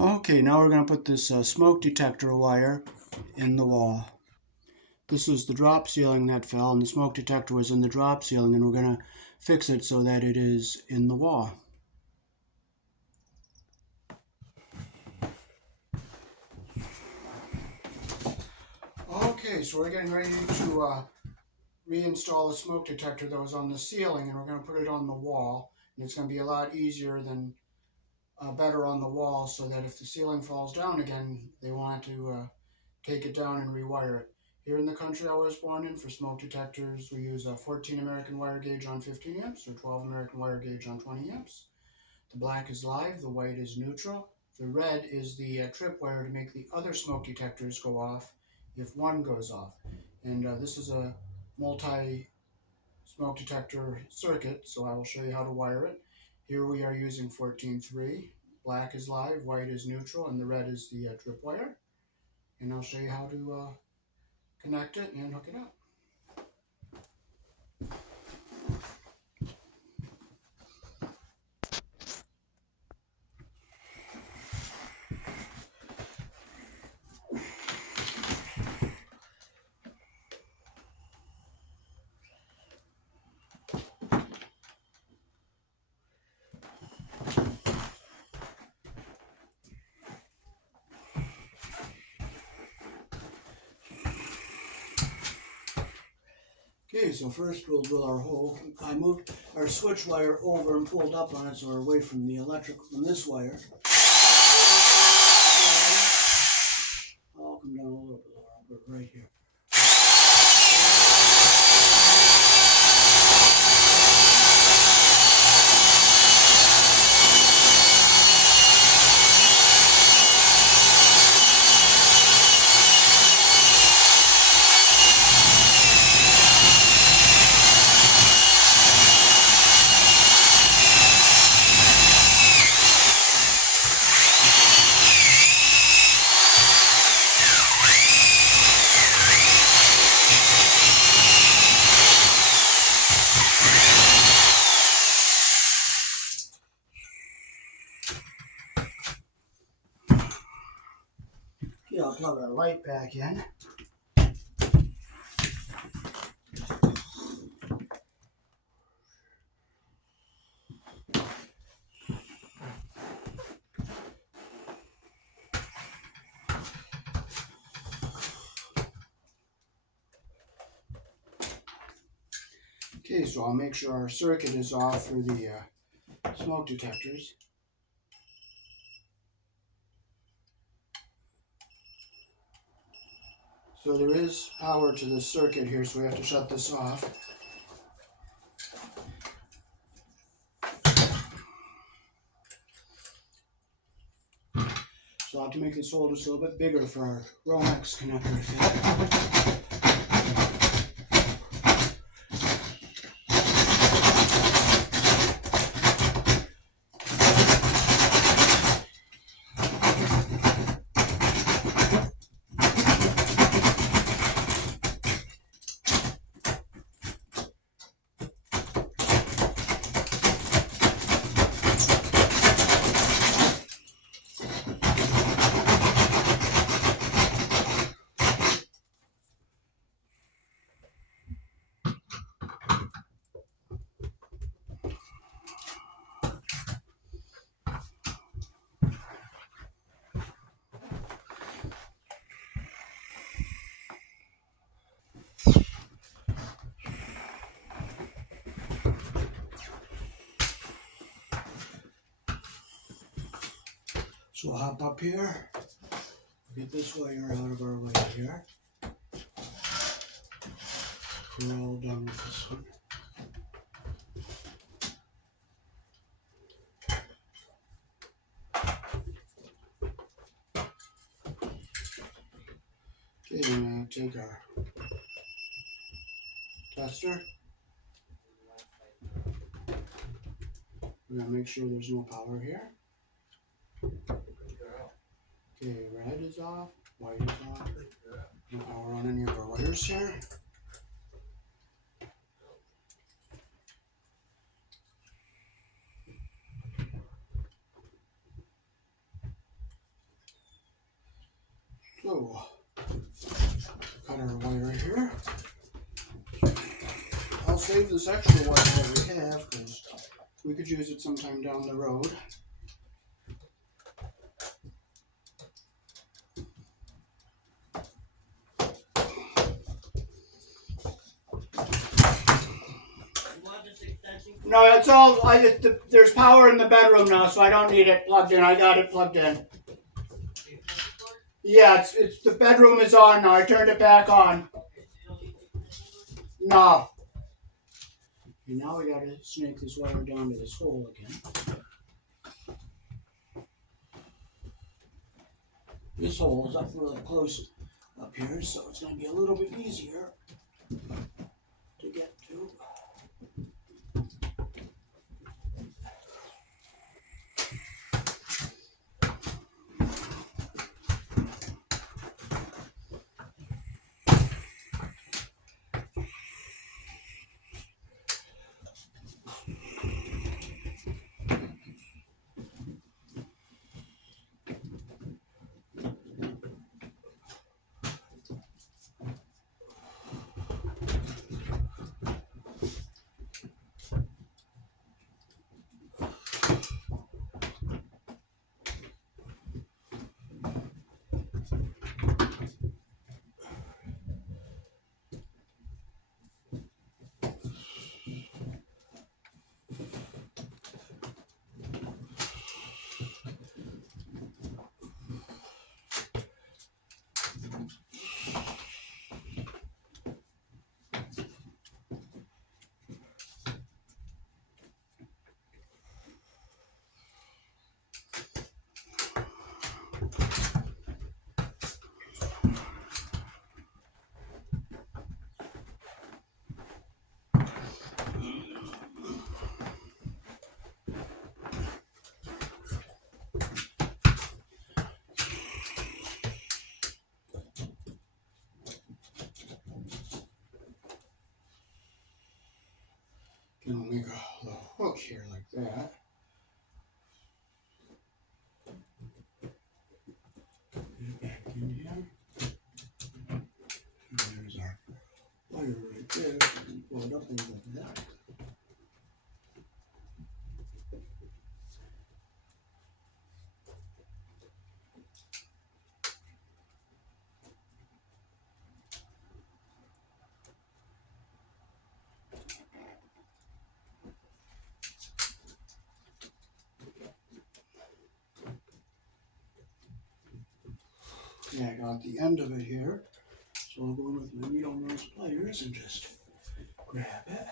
Okay, now we're going to put this smoke detector wire in the wall. This is the drop ceiling that fell, and the smoke detector was in the drop ceiling, and we're going to fix it so that it is in the wall. Okay, so we're getting ready to reinstall a smoke detector that was on the ceiling, and we're going to put it on the wall. And it's going to be a lot easier than better on the wall, so that if the ceiling falls down again, they want to take it down and rewire it. Here in the country I was born in, for smoke detectors, we use a 14 American wire gauge on 15 amps or 12 American wire gauge on 20 amps. The black is live, the white is neutral. The red is the trip wire to make the other smoke detectors go off if one goes off. And this is a multi smoke detector circuit, so I will show you how to wire it. Here we are using 14.3. Black is live, white is neutral, and the red is the trip wire. And I'll show you how to connect it and hook it up. Okay, so first we'll drill our hole. I moved our switch wire over and pulled up on it so we're away from the electrical, from this wire. I'll come down a little bit lower. I'll put it right here. Okay, I'll plug our light back in. Okay, so I'll make sure our circuit is off for the smoke detectors. So there is power to the circuit here, so we have to shut this off. So I'll have to make this hole just a little bit bigger for our Romex connector to fit. So we'll hop up here, get this wire out of our way here. We're all done with this one. Okay, we're going to take our tester. We're going to make sure there's no power here. Okay, red is off, white is off. No power on any of our wires here. So, cut our wire here. I'll save this extra wire that we have because we could use it sometime down the road. No, it's all. There's power in the bedroom now, so I don't need it plugged in. I got it plugged in. Yeah, it's the bedroom is on now. I turned it back on. No. And now we gotta snake this wire down to this hole again. This hole is up really close up here, so it's gonna be a little bit easier to get to. Gonna make a little hook here like that. Back in here. And there's our wire right there. Pull it up a little bit. Yeah, I got the end of it here. So I'll go with my needle nose pliers and just grab it.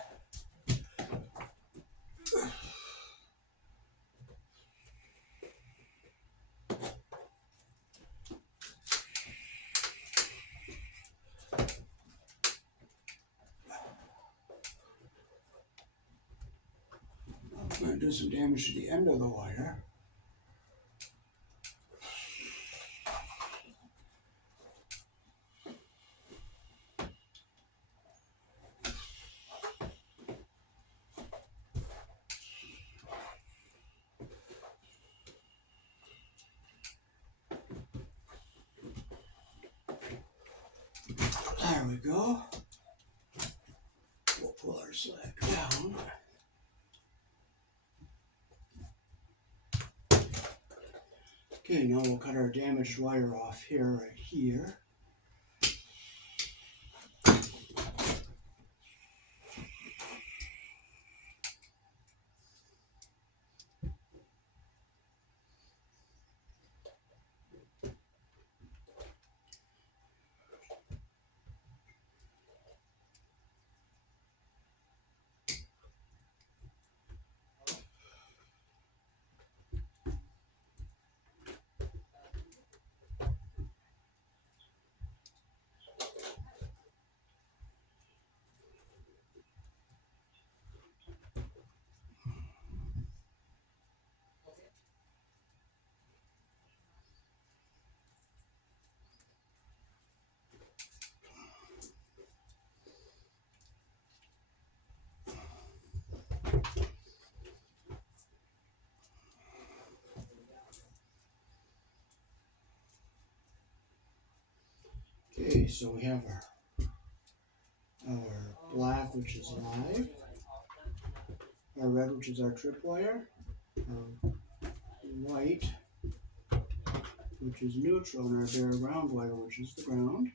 I'm going to do some damage to the end of the wire. There we go. We'll pull our slack down. Okay, now we'll cut our damaged wire off here, right here. Okay, so we have our black, which is live, our red, which is our tripwire, our white, which is neutral, and our bare ground wire, which is the ground.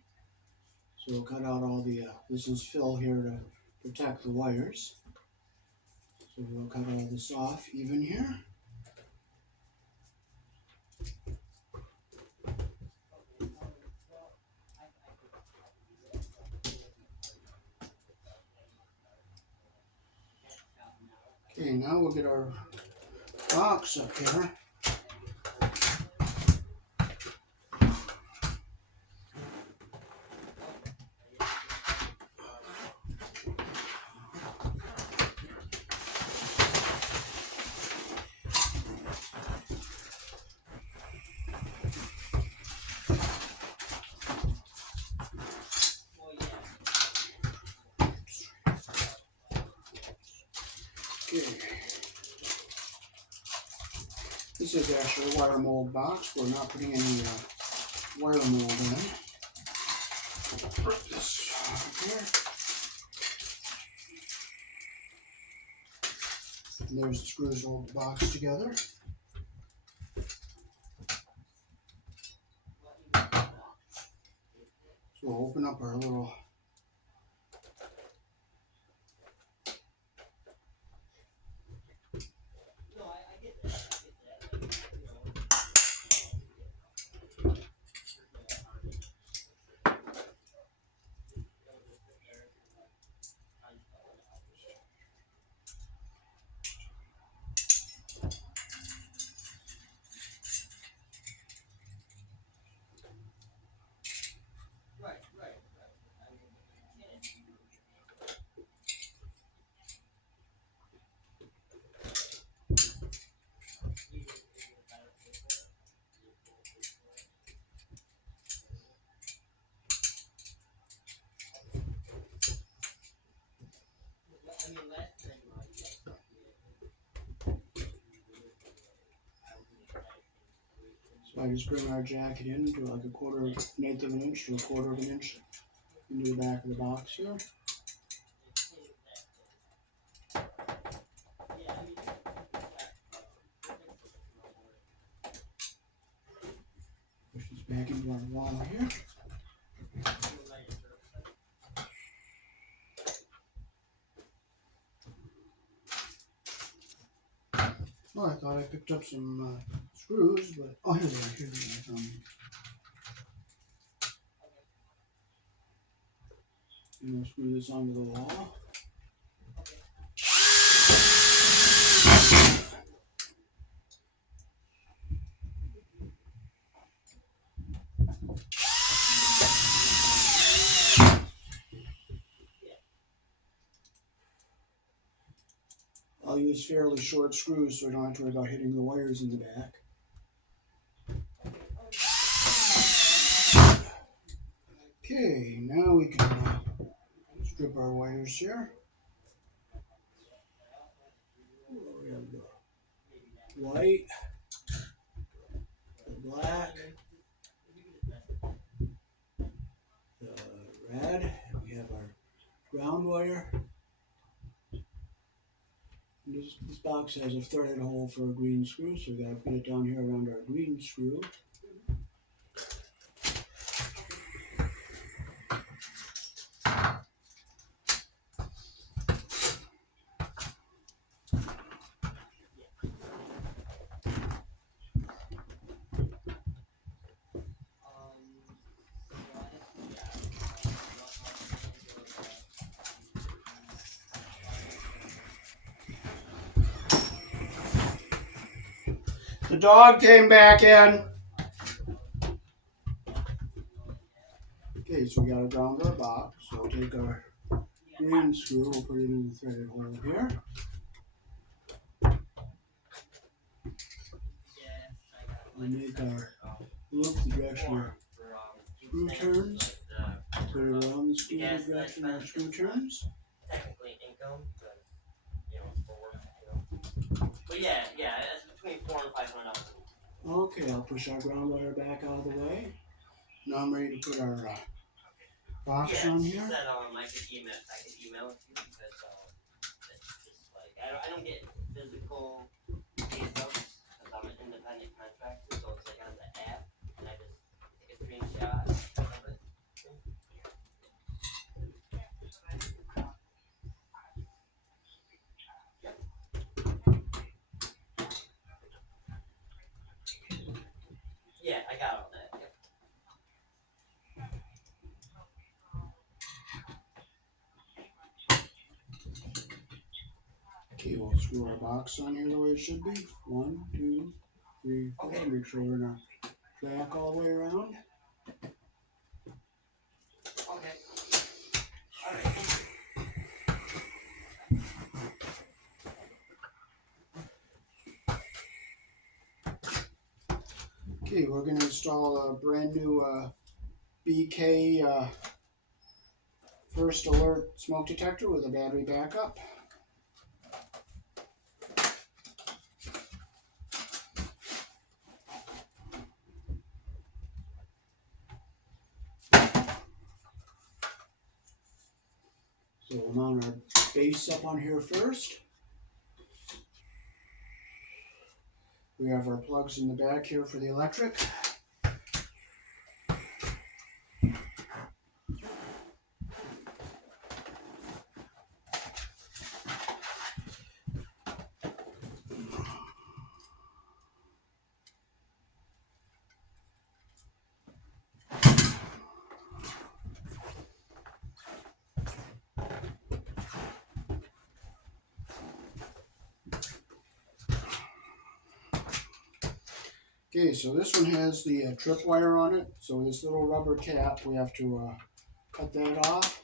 So we'll cut out all the, this is fill here to protect the wires. So we'll cut all this off even here. Okay, now we'll get our box up here. Okay. This is actually a wire mold box. We're not putting any wire mold in. Put this here. And there's the screws to hold the box together. So we'll open up our little So I just bring our jacket in to like an eighth of an inch to a quarter of an inch into the back of the box here. Push this back into our wall here. Well, I thought I picked up some screws, but oh, here they are. Here they are. And we'll screw this onto the wall. I'll use fairly short screws so I don't have to worry about hitting the wires in the back. Okay, now we can strip our wires here. We have the white, the black, the red, we have our ground wire. This box has a threaded hole for a green screw, so we gotta put it down here around our green screw. The dog came back in. Okay, so we got a ground our box. So we'll take our green screw, we'll put it in the threaded hole here. We'll make our loop the direction our screw turns. Put it around the screw the direction our screw turns. Technically income, because it's for work, But yeah, it's between $400 and $500. Okay, I'll push our ground wire back out of the way. Now I'm ready to put our box Yeah, on she here? said I could email it to you because it's just like I don't get physical pay stubs because I'm an independent contractor, so it's like on the app, and I just take a screenshot of it. Yep. Yeah, I got all that. Yep. Okay, we'll screw our box on here the way it should be. 1, 2, 3, 4. Okay. Make sure we're in our track all the way around. Okay. All right. Thank you. Okay, we're going to install a brand new BK first alert smoke detector with a battery backup. So we'll mount our base up on here first. We have our plugs in the back here for the electric. Okay, so this one has the tripwire on it. So this little rubber cap, we have to cut that off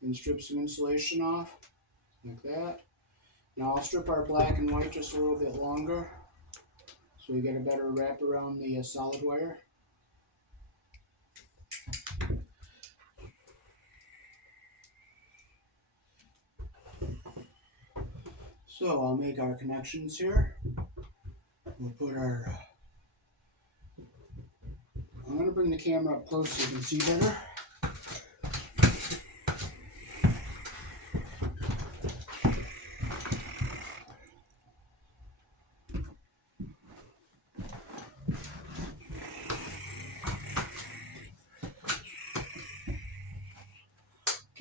and strip some insulation off, like that. Now I'll strip our black and white just a little bit longer so we get a better wrap around the solid wire. So I'll make our connections here. We'll put our, I'm going to bring the camera up close so you can see better.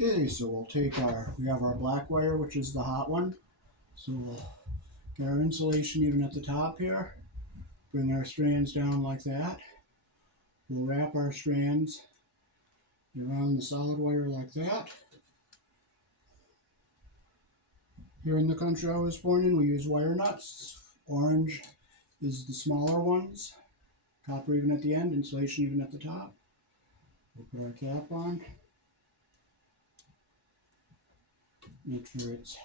Okay, so we'll take we have our black wire, which is the hot one. So we'll get our insulation even at the top here. Bring our strands down like that. We'll wrap our strands around the solid wire like that. Here in the country I was born in, we use wire nuts. Orange is the smaller ones. Copper even at the end, insulation even at the top. We'll put our cap on. Make sure it's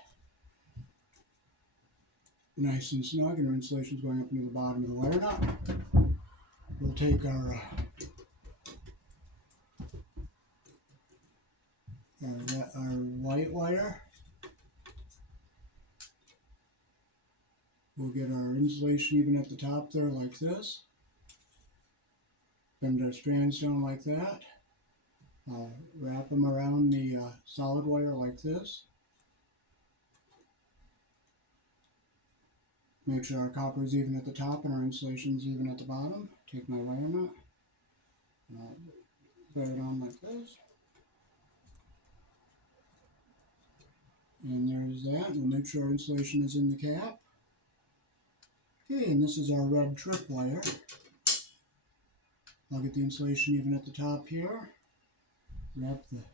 nice and snug and our insulation is going up into the bottom of the wire nut. We'll take our white wire. We'll get our insulation even at the top there like this. Bend our strands down like that. Wrap them around the solid wire like this. Make sure our copper is even at the top and our insulation is even at the bottom. Take my wire nut. Put it on like this. And there's that. We'll make sure our insulation is in the cap. Okay, and this is our red trip wire. I'll get the insulation even at the top here. Wrap the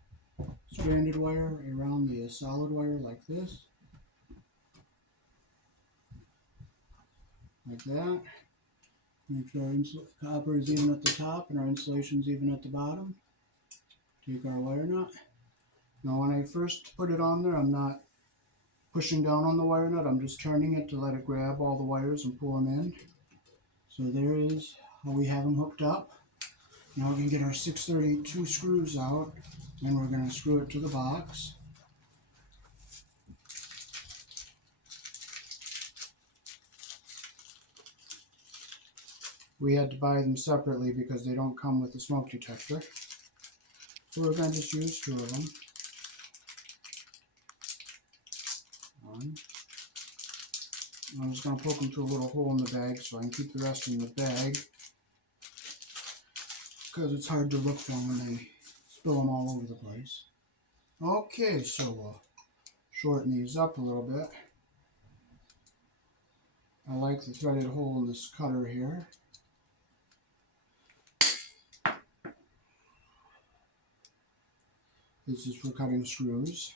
stranded wire around the solid wire like this. Like that. Make sure our copper is even at the top and our insulation is even at the bottom. Take our wire nut. Now when I first put it on there, I'm not pushing down on the wire nut. I'm just turning it to let it grab all the wires and pull them in. So there is how we have them hooked up. Now we can get our 632 screws out and we're going to screw it to the box. We had to buy them separately because they don't come with the smoke detector. So we're going to just use 2 of them. One. I'm just going to poke them through a little hole in the bag so I can keep the rest in the bag, because it's hard to look for when they spill them all over the place. Okay, so we'll shorten these up a little bit. I like the threaded hole in this cutter here. This is for cutting screws.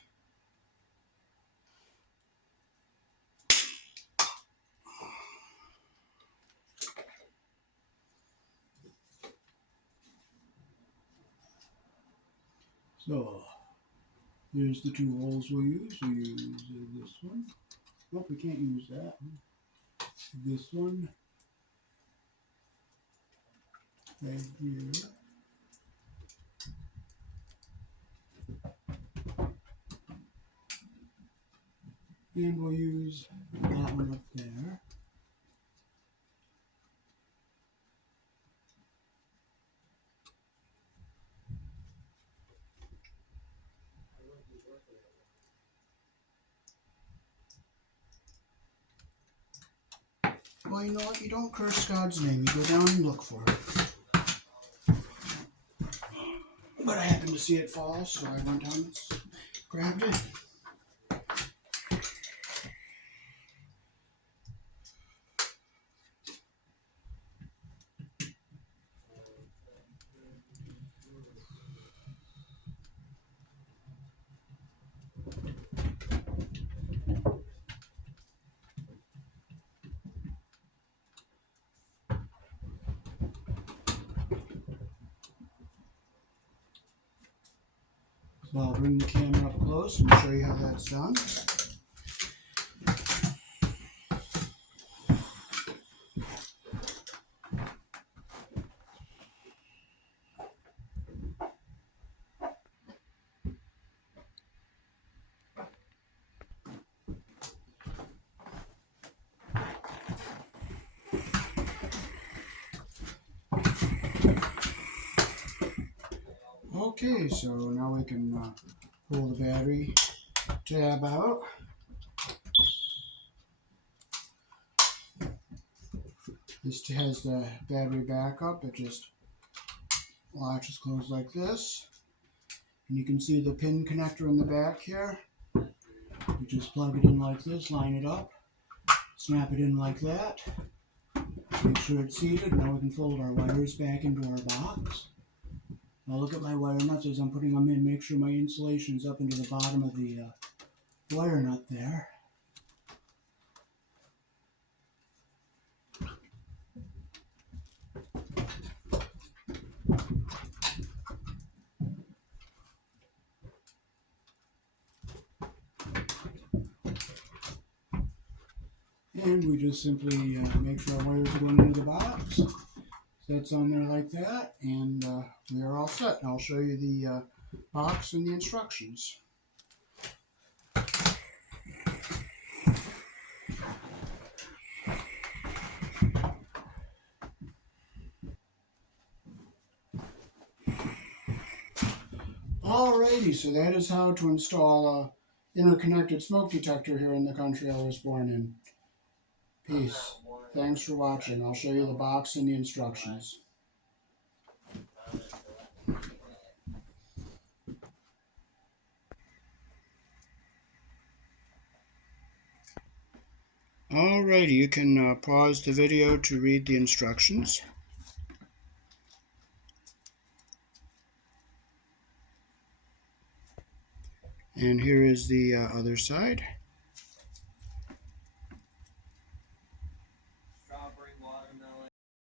So, here's the 2 holes we'll use. We'll use this one. Nope, we can't use that. This one. Right here. And we'll use that one up there. Well, you know what? You don't curse God's name. You go down and look for it. But I happened to see it fall, so I went down and grabbed it. So I'll bring the camera up close and show you how that's done. Okay, so now we can pull the battery tab out. This has the battery backup. It just latches closed like this. And you can see the pin connector in the back here. You just plug it in like this, line it up, snap it in like that. Make sure it's seated. Now we can fold our wires back into our box. Now look at my wire nuts as I'm putting them in. Make sure my insulation is up into the bottom of the wire nut there. And we just simply make sure our wires are going into the box. That's on there like that, and we are all set. I'll show you the box and the instructions. Alrighty, so that is how to install a interconnected smoke detector here in the country I was born in. Peace. Thanks for watching. I'll show you the box and the instructions. Alrighty, you can pause the video to read the instructions. And here is the other side.